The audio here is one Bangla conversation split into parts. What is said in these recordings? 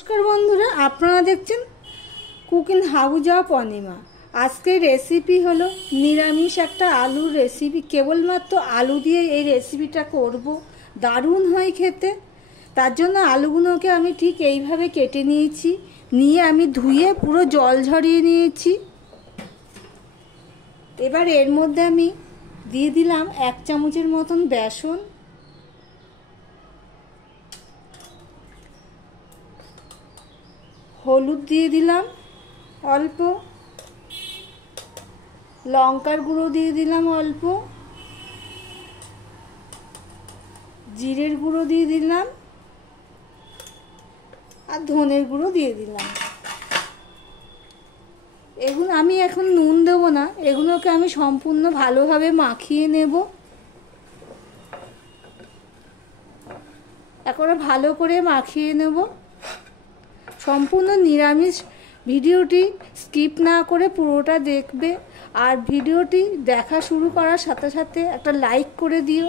নমস্কার বন্ধুরা, আপনারা দেখছেন কুকিং হাউস অফ অনিমা। আজকের রেসিপি হলো নিরামিষ একটা আলুর রেসিপি। কেবলমাত্র আলু দিয়ে এই রেসিপিটা করব, দারুণ হয় খেতে। তার জন্য আলুগুলোকে আমি ঠিক এইভাবে কেটে নিয়েছি, নিয়ে আমি ধুয়ে পুরো জল ঝরিয়ে নিয়েছি। এবার এর মধ্যে আমি দিয়ে দিলাম 1 চামচের মতন বেসন, হলুদ দিয়ে দিলাম অল্প, লঙ্কার গুঁড়ো দিয়ে দিলাম অল্প, জিরের গুঁড়ো দিয়ে দিলাম আর ধনের গুঁড়ো দিয়ে দিলাম। এগুলো আমি এখন নুন দেবো না, এগুলোকে আমি সম্পূর্ণ ভালোভাবে মাখিয়ে নেব। একেবারে ভালো করে মাখিয়ে নেব। সম্পূর্ণ নিরামিষ, ভিডিওটি স্কিপ না করে পুরোটা দেখবে। আর ভিডিওটি দেখা শুরু করার সাথে সাথে একটা লাইক করে দিও।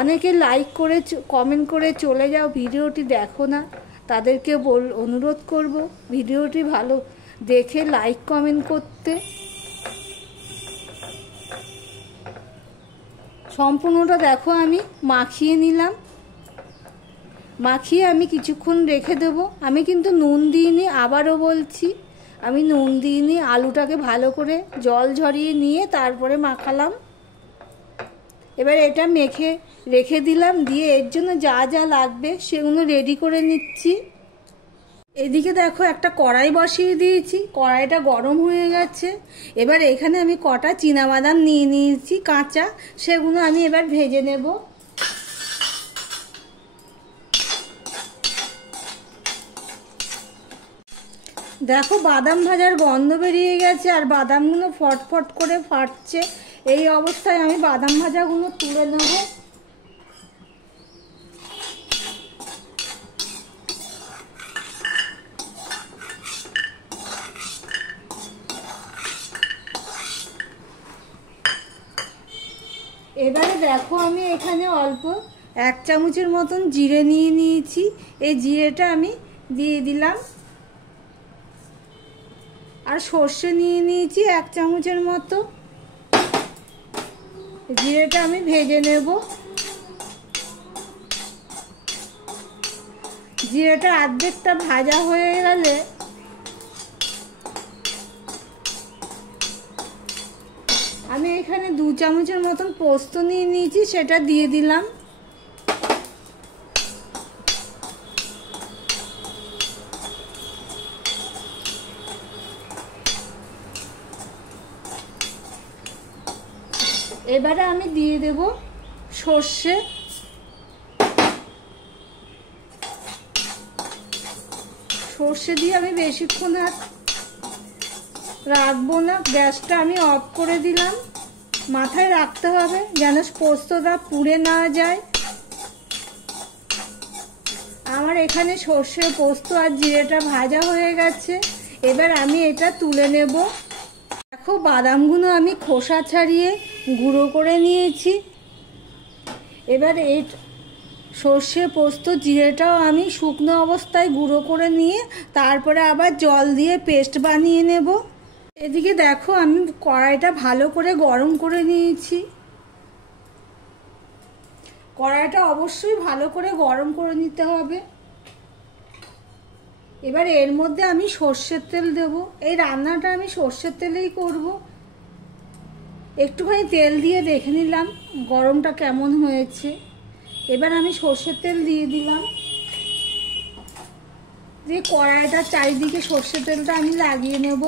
অনেকে লাইক করে কমেন্ট করে চলে যাও, ভিডিওটি দেখো না, তাদেরকে অনুরোধ করব ভিডিওটি ভালো দেখে লাইক কমেন্ট করতে। সম্পূর্ণটা দেখো আমি মাখিয়ে নিলাম। মাখিয়ে আমি কিছুক্ষণ রেখে দেবো। আমি কিন্তু নুন দিইনি, আবারও বলছি আমি নুন দিইনি। আলুটাকে ভালো করে জল ঝরিয়ে নিয়ে তারপরে মাখালাম। এবার এটা মেখে রেখে দিলাম, দিয়ে এর জন্য যা যা লাগবে সেগুলো রেডি করে নিচ্ছি। এদিকে দেখো একটা কড়াই বসিয়ে দিয়েছি, কড়াইটা গরম হয়ে গেছে। এবার এখানে আমি কটা চীনাবাদাম নিয়ে নিয়েছি কাঁচা, সেগুলো আমি এবার ভেজে নেব। দেখো বাদাম ভাজার গন্ধ বেরিয়ে গেছে আর বাদামগুলো ফটফট করে ফাটছে। এই অবস্থায় আমি বাদাম ভাজাগুলো তুলে নেব। এবারে দেখো আমি এখানে অল্প 1 চামচের মতন জিরে নিয়ে নিয়েছি। এই জিরেটা আমি দিয়ে দিলাম। আর সর্ষে নিয়ে নিয়েছি 1 চামচের মতো। জিরেটা আমি ভেজে নেব। জিরেটা অর্ধেকটা ভাজা হয়ে গেলে আমি এখানে 2 চামচের মতন পোস্ত নিয়ে নিয়েছি, সেটা দিয়ে দিলাম। এবারে আমি দিয়ে দেব সর্ষে। সর্ষে দিয়ে আমি বেশিক্ষণ আর রাখবো না, গ্যাসটা আমি অফ করে দিলাম। মাথায় রাখতে হবে যেন পোস্তটা পুড়ে না যায়। আমার এখানে সর্ষে, পোস্ত আর জিরেটা ভাজা হয়ে গেছে। এবার আমি এটা তুলে নেব। দেখো বাদামগুলো আমি খোসা ছাড়িয়ে গুঁড়ো করে নিয়েছি। এবার এই সর্ষে, পোস্ত, জিরেটাও আমি শুকনো অবস্থায় গুঁড়ো করে নিয়ে তারপরে আবার জল দিয়ে পেস্ট বানিয়ে নেব। এদিকে দেখো আমি কড়াইটা ভালো করে গরম করে নিয়েছি। কড়াইটা অবশ্যই ভালো করে গরম করে নিতে হবে। এবার এর মধ্যে আমি সর্ষের তেল দেব। এই রান্নাটা আমি সর্ষের তেলেই করব। একটুখানি তেল দিয়ে দেখে নিলাম গরমটা কেমন হয়েছে। এবার আমি সর্ষের তেল দিয়ে দিলাম। দিয়ে কড়াইটার চারিদিকে সর্ষের তেলটা আমি লাগিয়ে নেব।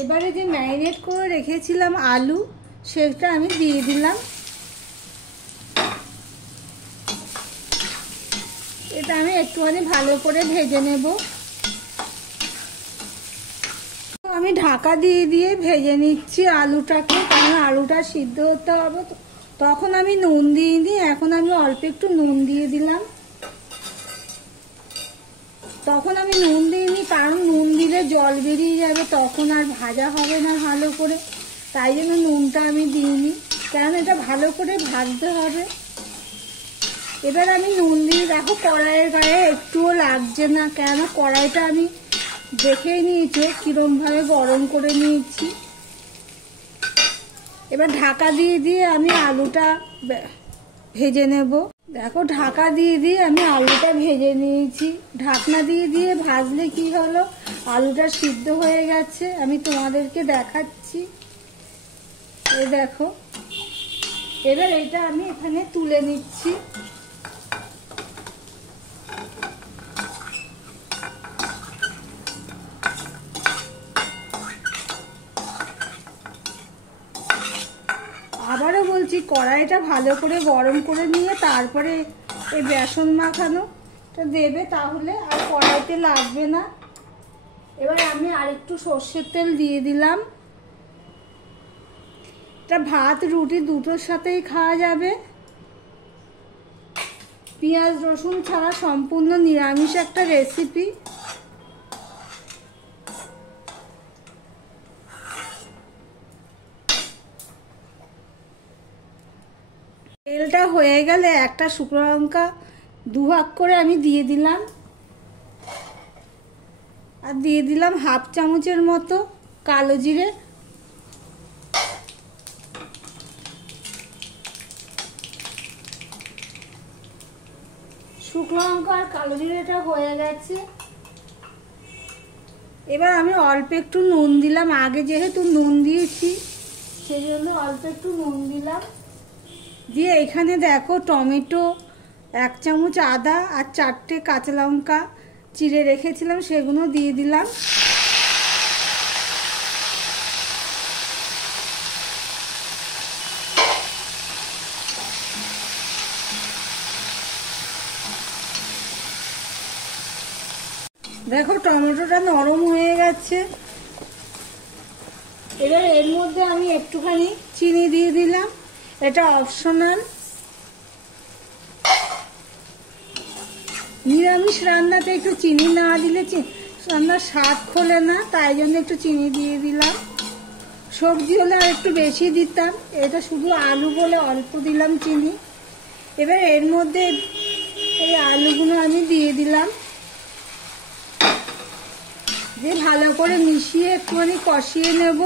এবারে যে ম্যারিনেট করে রেখেছিলাম আলু, সেটা আমি দিয়ে দিলাম। এটা আমি একটুখানি ভালো করে ভেজে নেব। আমি ঢাকা দিয়ে দিয়ে ভেজে নিচ্ছি আলুটাকে, কারণ আলুটা সিদ্ধ হতে হবে। তখন আমি নুন দিইনি, এখন আমি অল্প একটু নুন দিয়ে দিলাম। তখন আমি নুন দিইনি কারণ নুন দিলে জল বেরিয়ে যাবে, তখন আর ভাজা হবে না ভালো করে। তাই জন্য নুনটা আমি দিইনি, কারণ এটা ভালো করে ভাজতে হবে। এবার আমি নুন দিয়ে, দেখো কড়াইয়ের গায়ে একটুও লাগছে না, কেন কড়াইটা আমি দেখেই নিয়েছি কিরমভাবে গরম করে নিয়েছি। এবার ঢাকা দিয়ে দিয়ে আমি আলুটা ভেজে নেব। দেখো ঢাকা দিয়ে দিয়ে আমি আলুটা ভেজে নিয়েছি। ঢাকনা দিয়ে দিয়ে ভাজলে কি হলো, আলুটা সিদ্ধ হয়ে গেছে। আমি তোমাদেরকে দেখাচ্ছি, এই দেখো। এবার এটা আমি এখানে তুলে নিচ্ছি। আবারও বলছি, কড়াইটা ভালো করে গরম করে নিয়ে তারপরে এই বেসন মাখানোটা দেবে, তাহলে আর কড়াইতে লাগবে না। এবার আমি আরেকটু সর্ষের তেল দিয়ে দিলাম। এটা ভাত রুটি দুটোর সাথেই খাওয়া যাবে। পেঁয়াজ রসুন ছাড়া সম্পূর্ণ নিরামিষ একটা রেসিপি। তেলটা হয়ে গেলে একটা শুকনো লঙ্কা দুভাগ করে আমি দিয়ে দিলাম, আর দিয়ে দিলাম হাফ চামচের মতো কালো জিরে। শুকনো লঙ্কা আর কালো জিরেটা হয়ে গেছে। এবার আমি অল্প একটু নুন দিলাম, আগে যেহেতু নুন দিয়েছি সেই জন্য অল্প একটু নুন দিলাম। দিয়ে এখানে দেখো টমেটো, 1 চামচ আদা আর 4টে কাঁচা লঙ্কা চিড়ে রেখেছিলাম, সেগুলো দিয়ে দিলাম। দেখো টমেটোটা নরম হয়ে গেছে। এবার এর মধ্যে আমি একটুখানি চিনি দিয়ে দিলাম, এটা অপশনাল। নিরামিষ রান্নাতে একটু চিনি না দিলে রান্নার স্বাদ খোলে না, তাই জন্য একটু চিনি দিয়ে দিলাম। সবজি হলে আর একটু বেশি দিতাম, এটা শুধু আলু বলে অল্প দিলাম চিনি। এবার এর মধ্যে এই আলুগুলো আমি দিয়ে দিলাম, দিয়ে ভালো করে মিশিয়ে একটুখানি কষিয়ে নেব।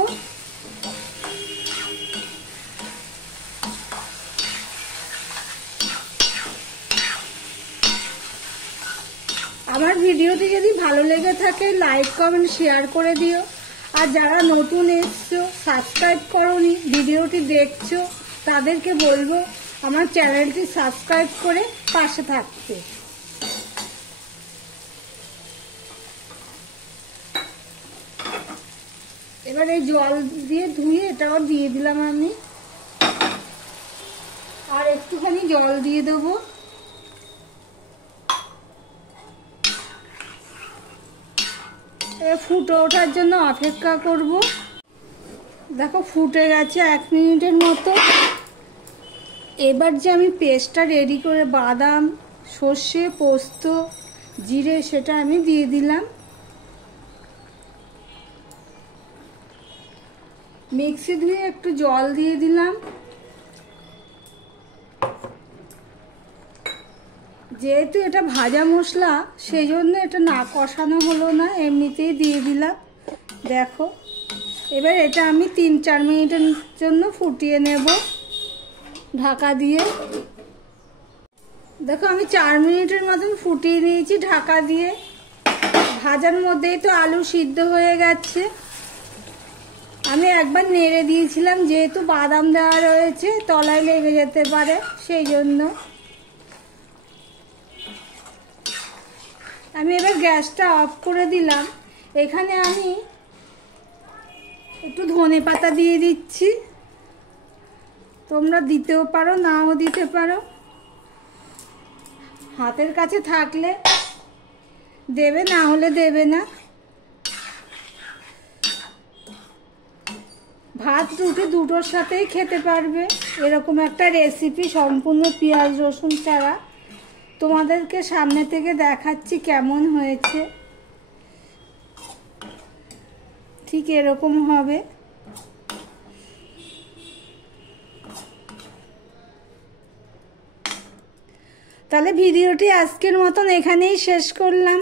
আমার ভিডিওটি যদি ভালো লেগে থাকে লাইক কমেন্ট শেয়ার করে দিও। আর যারা নতুন এসছো সাবস্ক্রাইব করোনি, ভিডিওটি দেখছো, তাদেরকে বলবো আমার চ্যানেলটি সাবস্ক্রাইব করে পাশে থাকতে। এবার এই জল দিয়ে ধুয়ে এটাও দিয়ে দিলাম আমি, আর একটুখানি জল দিয়ে দেবো। ফুটে ওঠার জন্য অপেক্ষা করব। দেখো ফুটে গেছে 1 মিনিটের মতো। এবার যে আমি পেস্টটা রেডি করে বাদাম, সর্ষে, পোস্ত, জিরে সেটা আমি দিয়ে দিলাম। মিক্সি ধুয়ে একটু জল দিয়ে দিলাম। যেহেতু এটা ভাজা মশলা সেই জন্য এটা না কষানো হলো না, এমনিতেই দিয়ে দিলাম। দেখো এবার এটা আমি 3-4 মিনিটের জন্য ফুটিয়ে নেব ঢাকা দিয়ে। দেখো আমি 4 মিনিটের মতন ফুটিয়ে নিয়েছি ঢাকা দিয়ে। ভাজার মধ্যেই তো আলু সিদ্ধ হয়ে গেছে। আমি একবার নেড়ে দিয়েছিলাম, যেহেতু বাদাম দেওয়া রয়েছে তলায় লেগে যেতে পারে, সেই জন্য। আমি এবার গ্যাসটা অফ করে দিলাম। এখানে আমি একটু ধনেপাতা দিয়ে দিচ্ছি, তোমরা দিতেও পারো নাও দিতে পারো, হাতের কাছে থাকলে দেবে, না হলে দেবে না। ভাত রুটি দুটোর সাথেই খেতে পারবে এরকম একটা রেসিপি, সম্পূর্ণ পেঁয়াজ রসুন ছাড়া। তোমাদেরকে সামনে থেকে দেখাচ্ছি কেমন হয়েছে, ঠিক এরকম হবে। তাহলে ভিডিওটি আজকের মতন এখানেই শেষ করলাম।